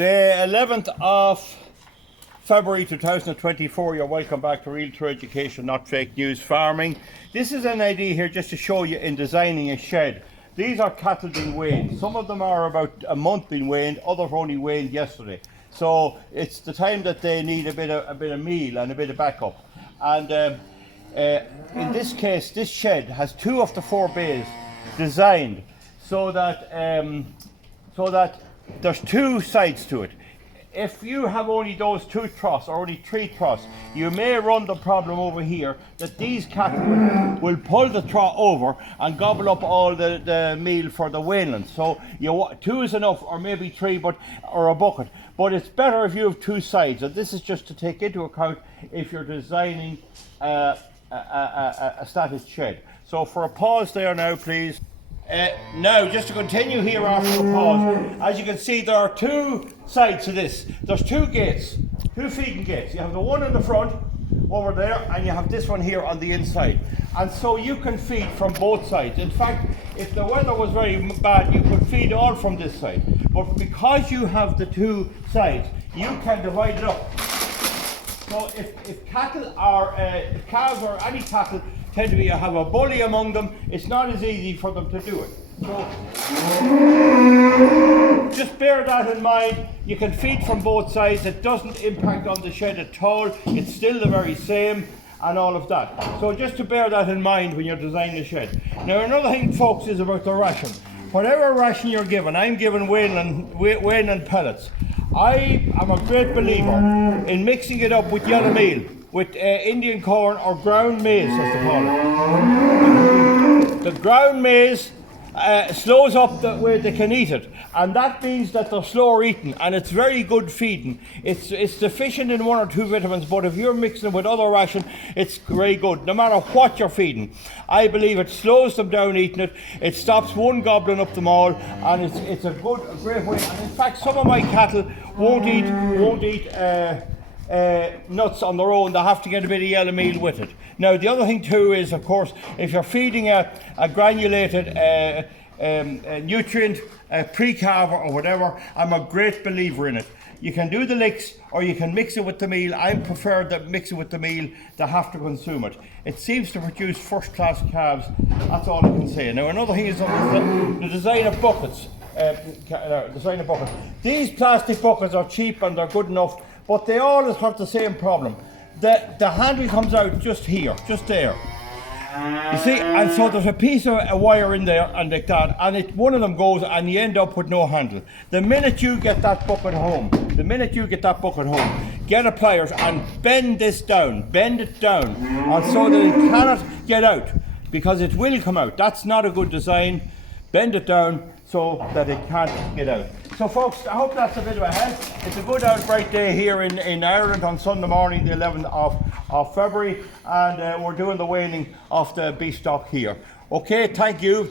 The 11th of February 2024, you're welcome back to Real True Education, Not Fake News Farming. This is an idea here just to show you in designing a shed. These are cattle being weaned. Some of them are about a month being weaned, others only weaned yesterday. So it's the time that they need a bit of meal and a bit of backup. And in this case, this shed has 2 of the 4 bays designed so that there's 2 sides to it. If you have only those 2 troughs or only 3 troughs, you may run the problem over here that these cattle will pull the trough over and gobble up all the meal for the weanling. So 2 is enough, or maybe 3, or a bucket. But it's better if you have 2 sides, and this is just to take into account if you're designing a slatted shed. So for a pause there now, please. Now, just to continue here after the pause, as you can see, there are 2 sides to this. There's 2 gates, 2 feeding gates. You have the one in the front over there, and you have this one here on the inside. And so you can feed from both sides. In fact, if the weather was very bad, you could feed all from this side. But because you have the 2 sides, you can divide it up. So if cattle are, if calves or any cattle tend to have a bully among them, it's not as easy for them to do it. So just bear that in mind. You can feed from both sides. It doesn't impact on the shed at all. It's still the very same and all of that. So just to bear that in mind when you're designing the shed. Now another thing, folks, is about the ration. Whatever ration you're given, I'm given weanling pellets. I am a great believer in mixing it up with yellow meal, with Indian corn or ground maize, as they call it. The ground maize slows up the way they can eat it, and that means that they're slower eating, and it's very good feeding. It's deficient in 1 or 2 vitamins, but if you're mixing it with other ration, it's very good, no matter what you're feeding. I believe it slows them down eating it. It stops one gobbling up them all, and it's a great way. And in fact, some of my cattle won't eat nuts on their own. They have to get a bit of yellow meal with it. Now the other thing too is, of course, if you're feeding a granulated nutrient, pre-carver or whatever, I'm a great believer in it. You can do the licks or you can mix it with the meal. I prefer to mix it with the meal. They have to consume it. It seems to produce first class calves. That's all I can say. Now another thing is the design of buckets. These plastic buckets are cheap and they're good enough, but they always have the same problem. The handle comes out just here, just there. You see, and so there's a piece of a wire in there and like that, and one of them goes and you end up with no handle. The minute you get that bucket home, get a pliers and bend it down, and so that it cannot get out, because it will come out. That's not a good design. Bend it down so that it can't get out. So folks, I hope that's a bit of a help. It's a good out bright day here in Ireland on Sunday morning, the 11th of February, and we're doing the weaning of the beef stock here. Okay, thank you.